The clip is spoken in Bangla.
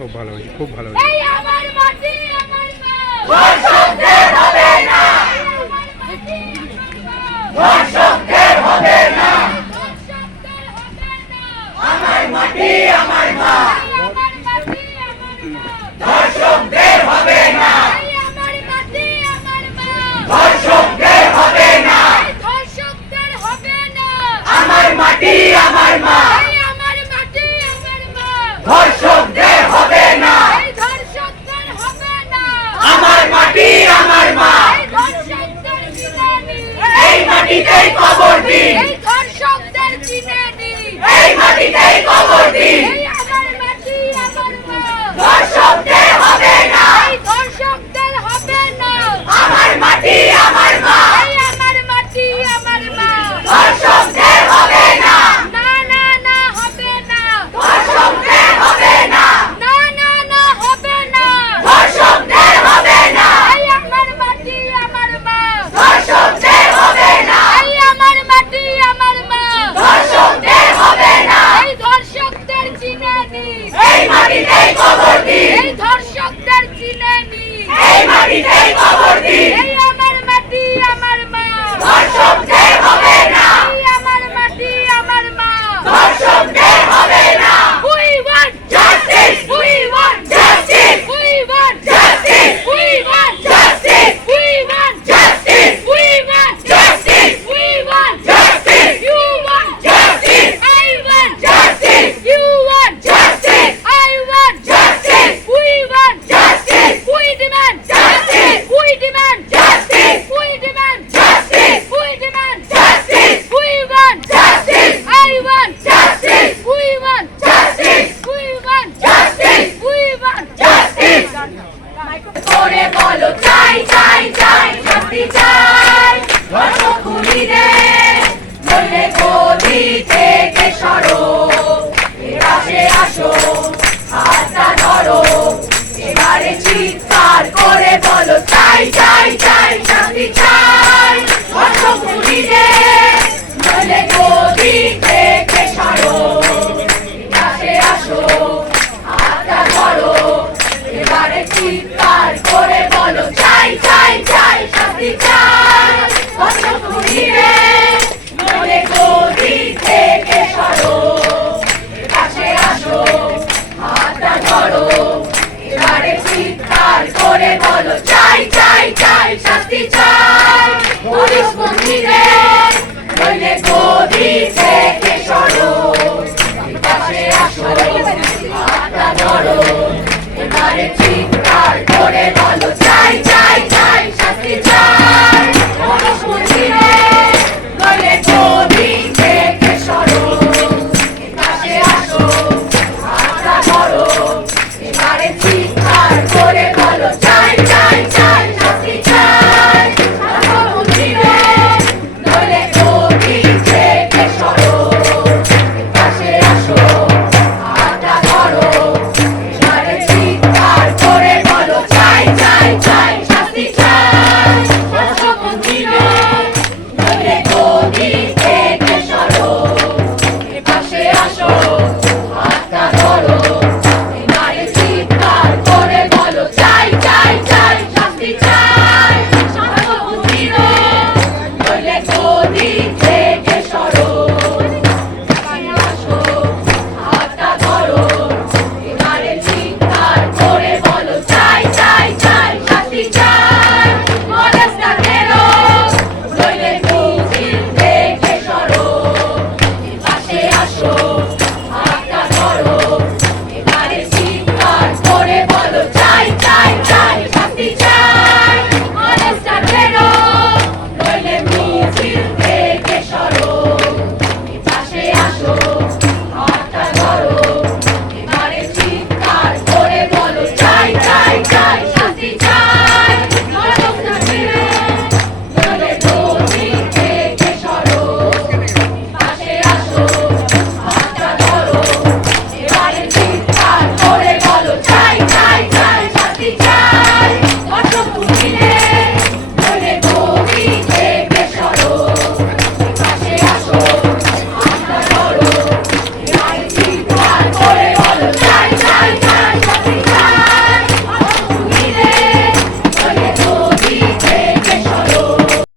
খুব ভালো হয়েছে, খুব ভালো হয়েছে। ধর্ষকদের হবে না, ধর্ষকদের হবে না, আমার মাটি আমার মা, ধর্ষকদের চিনে নি, এই মাটিতেই কবর দিন, এই ধর্ষকদের চিনে নি, এই মাটিতেই কবর দিন, এই আমার মাটি আমার মা, ধর্ষকদের হবে না, এই ধর্ষকদের হবে না, আমার মাটি আমার মা, এই আমার মাটি আমার মা, ধর্ষকদের হবে না, না না না হবে না, ধর্ষকদের হবে না, না না না হবে না, ধর্ষকদের হবে না, এই আমার মাটি আমার মা, ধর্ষকদের হবে না, এই আমার মাটি আমার মা, ধর্ষকদের হবে না, এই ধর্ষকদের চিনে নি, এই মাটিতেই কবর দিন, এই ধর্ষকদের চিনে নি, এই মাটিতেই কবর দিন, এই আমার মাটি আমার মা, ধর্ষকদের হবে না, এই আমার মাটি আমার মা, ধর্ষকদের হবে না, we want justice, we want justice, we want justice, we want justice, we want justice, we want justice, we want justice, you want justice, I want justice, you want justice, I want justice, we want justice, we demand justice, we demand justice, we demand justice, we demand justice, we want justice, I want justice, we want justice, we want justice, we want justice. করে বলো চাই চাই চাই শাস্তি চাই, ধর্ষক খুনিদের নইলে গদি থেকে সরো, এপাশে আসো হাতটা ধরো, এবারে চিৎকার করে বলো চাই চাই চাই শাস্তি চাই, ধর্ষক খুনিদের নইলে গদি থেকে সরো, এপাশে আসো হাতটা ধরো, এবারে চিৎকার করে বলো চাই চাই চাই শাস্তি চাই, ধর্ষক খুনিদের নইলে গদি থেকে সরো, পাশে আসো হাতটা ধরো, এবারে চিৎকার করে বলো চাই চাই চাই শাস্তি চাই, পুলিশ বন্দীদের নইলে গদি থেকে সরো, পাশে আসো হাতটা ধরো, এবারে চিৎকার করে বলো চাই চাই চাই শাস্তি চাই, পুলিশ বন্দীদের নইলে গদি থেকে সরো, পাশে আসো হাতটা ধরো, এবারে চিৎকার করে বলো চাই চাই চাই শাস্তি চাই, ধর্ষক খুনিদের নইলে গদি থেকে সরো, পাশে আসো হাতটা ধরো, এবারে চিৎকার করে বলো চাই চাই চাই শাস্তি চাই, ধর্ষক খুনিদের নইলে গদি থেকে সরো, পাশে আসো